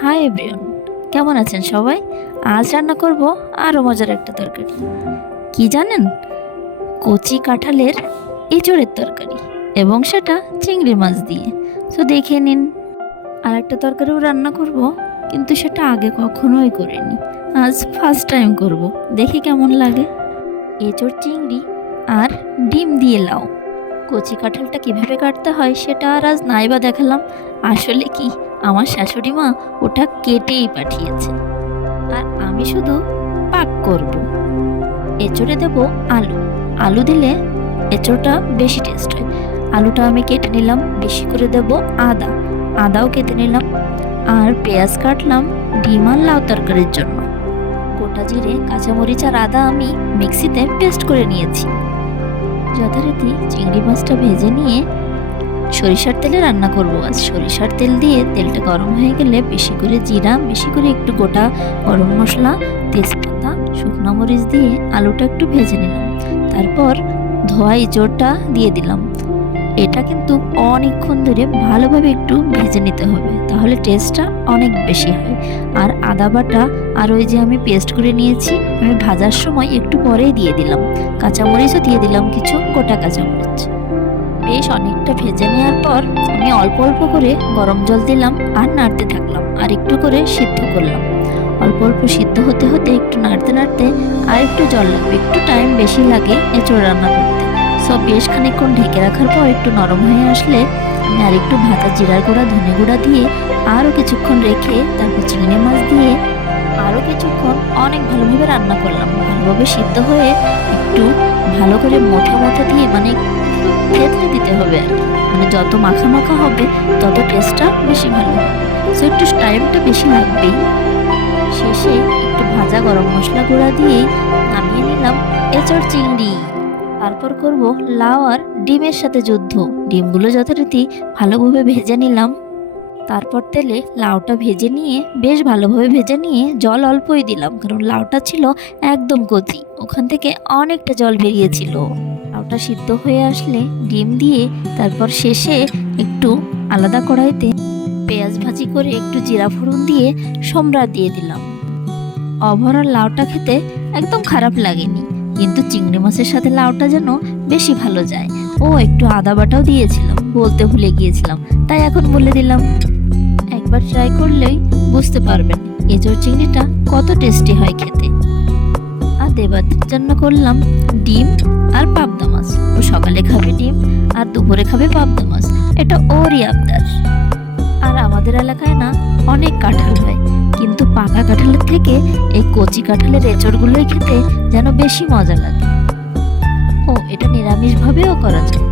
Hi everyone, কেমন আছেন সবাই? আজ রান্না করব আরও মজার একটা তরকারি। কি জানেন? কচি কাঁঠালের এঁচোড়ের তরকারি, এবং সেটা চিংড়ি মাছ দিয়ে। তো দেখে নিন। আর একটা তরকারিও রান্না করব, কিন্তু সেটা আগে কখনোই করিনি। আজ ফার্স্ট টাইম করব, দেখি কেমন লাগে। এঁচোড়, চিংড়ি আর ডিম দিয়ে লাউ। কচি কাঁঠালটা কীভাবে কাটতে হয় সেটা আর আজ নাইবা দেখালাম। আসলে কি, আমার শাশুড়ি মা ওটা কেটেই পাঠিয়েছে, আর আমি শুধু পাক করব। এঁচোড়ে দেব আলু। আলু দিলে এঁচোড়টা বেশি টেস্ট হয়। আলুটা আমি কেটে নিলাম। বেশি করে দেব আদা। আদাও কেটে নিলাম। আর পেঁয়াজ কাটলাম ডিম আর লাউ তরকারির জন্য। গোটা জিরে, কাঁচামরিচ আর আদা আমি মিক্সিতে পেস্ট করে নিয়েছি। যথারীতি চিংড়ি মাছটা ভেজে নিয়ে সরিষার তেলে রান্না করব আজ। সরিষার তেল দিয়ে তেলটা গরম হয়ে গেলে বেশি করে জিরা, বেশি করে একটু গোটা গরম মশলা, তেজপাতা, শুকনো মরিচ দিয়ে আলুটা একটু ভেজে নিলাম। তারপর ধোয়া এঁচোড়টা দিয়ে দিলাম। এটা কিন্তু অনেকক্ষণ ধরে ভালোভাবে একটু ভেজে নিতে হবে, তাহলে টেস্টটা অনেক বেশি হয়। আর আদা বাটা আর ওই যে আমি পেস্ট করে নিয়েছি, আমি ভাজার সময় একটু পরেই দিয়ে দিলাম। কাঁচামরিচও দিয়ে দিলাম, কিছু গোটা কাঁচামরিচ। বেশ অনেকটা ভেজে নেওয়ার পর আমি অল্প অল্প করে গরম জল দিলাম আর নাড়তে থাকলাম, আর একটু করে সিদ্ধ করলাম। অল্প অল্প সিদ্ধ হতে হতে একটু নাড়তে নাড়তে আর একটু জল লাগবে, একটু টাইম বেশি লাগে এঁচোড় রান্না করতে। সব বেশ খানিকক্ষণ ঢেকে রাখার পর একটু নরম হয়ে আসলে আমি আর একটু ভাজা জিরার গুঁড়া, ধনে গুঁড়া দিয়ে আরও কিছুক্ষণ রেখে তারপর চিংড়ি মাছ দিয়ে আরও কিছুক্ষণ অনেক ভালোভাবে রান্না করলাম। ভালোভাবে সিদ্ধ হয়ে একটু ভালো করে মথা মথা দিয়ে, মানে একটু থেতলে দিতে হবে আর কি। মানে যত মাখা মাখা হবে তত টেস্টটা বেশি ভালো হবে। সো একটু টাইমটা বেশি লাগবেই। শেষে একটু ভাজা গরম মশলা গুঁড়া দিয়ে নামিয়ে নিলাম এঁচোড় চিংড়ি। তারপর করব লাউ আর ডিমের সাথে যুদ্ধ। ডিমগুলো যথারীতি ভালোভাবে ভেজে নিলাম। তারপর তেলে লাউটা ভেজে নিয়ে, বেশ ভালোভাবে ভেজে নিয়ে জল অল্পই দিলাম, কারণ লাউটা ছিল একদম কচি, ওখান থেকে অনেকটা জল বেরিয়েছিল। লাউটা সিদ্ধ হয়ে আসলে ডিম দিয়ে তারপর শেষে একটু আলাদা কড়াইতে পেঁয়াজ ভাজি করে একটু জিরা ফোড়ন দিয়ে সম্রাট দিয়ে দিলাম। ওভারঅল লাউটা খেতে একদম খারাপ লাগেনি, কিন্তু চিংড়ি মাছের সাথে লাউটা যেন বেশি ভালো যায়। ও একটু আদা বাটাও দিয়েছিলাম, বলতে ভুলে গিয়েছিলাম, তাই এখন বলে দিলাম। একবার ট্রাই করলেই বুঝতে পারবেন এঁচোড় চিংড়িটা কত টেস্টি হয় খেতে। আর দেবাদের জন্য করলাম ডিম আর পাবদা মাছ। ও সকালে খাবে ডিম আর দুপুরে খাবে পাবদা মাছ, এটা ওরই আবদার। আর আমাদের এলাকায় না অনেক কাঁঠাল হয়, কিন্তু পাকা কাঁঠালের থেকে এই কচি কাঁঠালের এঁচোড়গুলোই খেতে যেন বেশি মজা লাগে। ও এটা নিরামিষভাবেও করা যায়।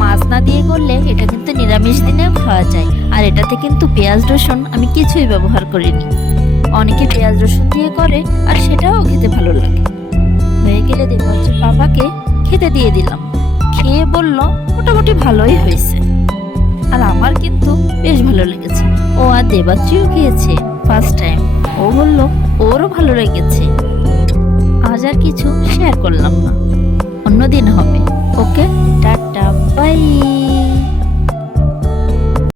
মাছ না দিয়ে করলে এটা কিন্তু নিরামিষ দিনেও খাওয়া যায়। আর এটাতে কিন্তু পেঁয়াজ রসুন আমি কিছুই ব্যবহার করিনি। অনেকে পেঁয়াজ রসুন দিয়ে করে, আর সেটাও খেতে ভালো লাগে। হয়ে গেলে দেবাচ্চুর বাবাকে খেতে দিয়ে দিলাম। খেয়ে বলল মোটামুটি ভালোই হয়েছে। আর আমার কিন্তু বেশ ভালো লেগেছে। ও আর দেবাচ্চুও খেয়েছে ফার্স্ট টাইম, ও বলল ওরও ভালো লেগেছে। আজ আর কিছু শেয়ার করলাম না, অন্যদিন হবে। ওকে, টাটা, বাই।